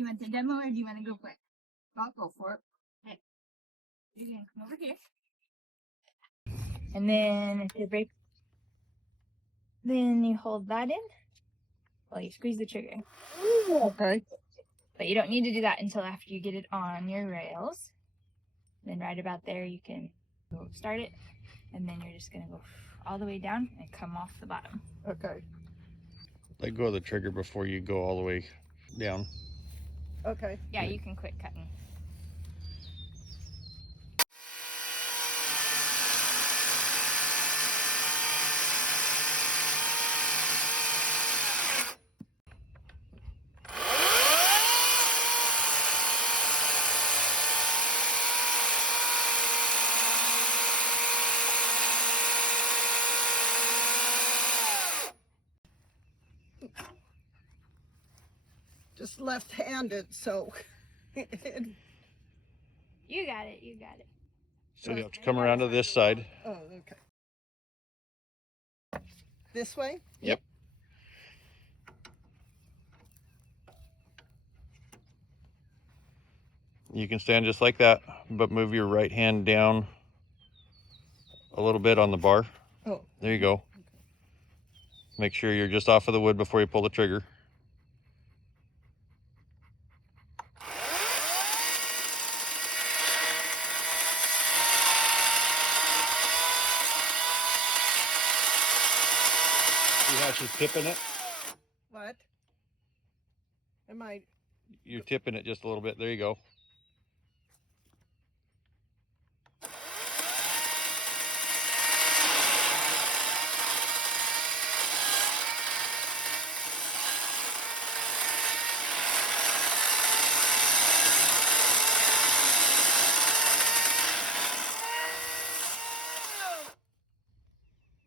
You want the demo or do you want to go for it? I'll go for it. Okay. You can come over here. And then if your brake, then you hold that in. Well, you squeeze the trigger. Okay. But you don't need to do that until after you get it on your rails. Then right about there you can go start it. And then you're just going to go all the way down and come off the bottom. Okay. Let go of the trigger before you go all the way down. Okay. Yeah, you can quit cutting. Just left-handed, so. You got it, you got it. So you have to come around to this side. Oh, okay. This way? Yep. You can stand just like that, but move your right hand down a little bit on the bar. Oh. There you go. Okay. Make sure you're just off of the wood before you pull the trigger. See how she's tipping it? What? Am I? You're tipping it just a little bit. There you go.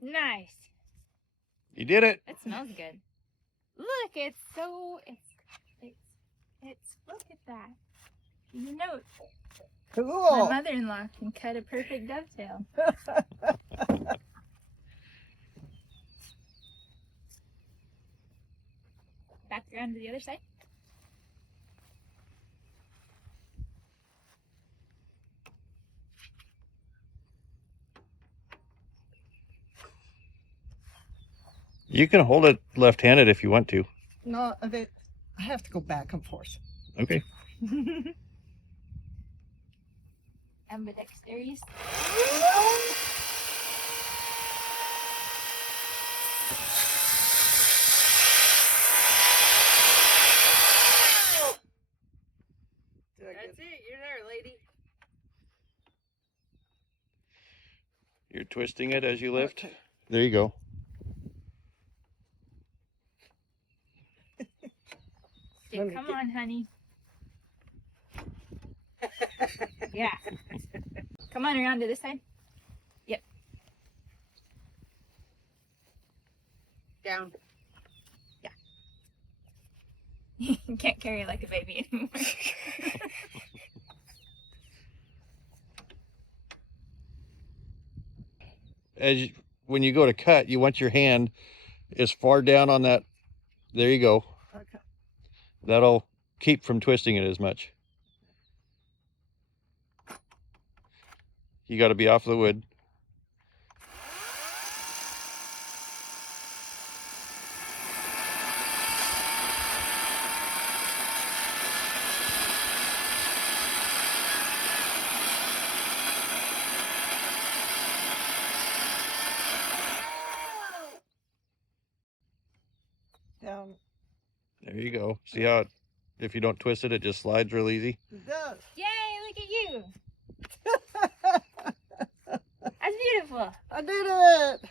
Nice. You did it. It smells good. Look, it's so, look at that. You know, Cool. my mother-in-law can cut a perfect dovetail. Back around to the other side. You can hold it left-handed if you want to. No, I have to go back and forth. Okay. Ambidextrous. That's it. You're there, lady. You're twisting it as you lift. Okay. There you go. Come on, honey. Yeah. Come on around to this side. Yep. Down. Yeah. You can't carry it like a baby anymore. When you go to cut, you want your hand as far down on that. There you go. Okay. That'll keep from twisting it as much. You got to be off the wood. Down. There you go. See how it, if you don't twist it, it just slides real easy. It does. Yay, look at you. That's beautiful. I did it.